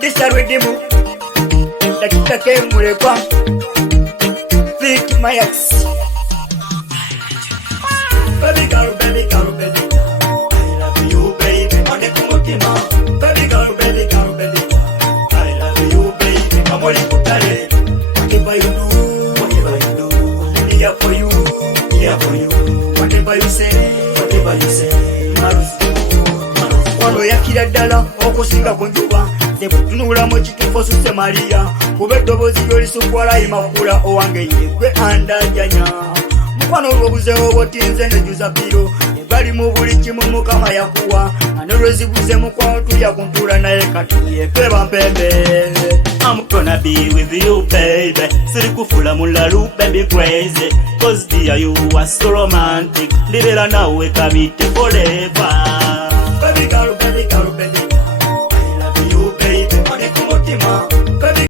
This are with demo. Dakika kemulekwa. Think my ex. Baby girl, baby girl, baby girl. I love you, baby. Ode kumutima. Baby girl, baby girl, baby girl. I love you, baby. Amoli kutale. Whatever you do, whatever you do, here for you, here for you. Whatever you say, whatever you say. Wano yakira ddala okusinga ku njuba tebutunulamu ekituufu osusse Maria kuba eddoboozi ly'olisukwala imakula owange yegwe andajanya mukwano olw'obuzeewo bwotinze nejuza biro ebali mu buli kimu Mukama yakuwa ane lwezibuze mukwano tulya ku ntuula naye kati yekeba mpembe. I'm gonna be with you baby siri kufula mulalu baby crazy cause dear you are so romantic ndibera nawe kamite forever. Baby girl, baby girl, baby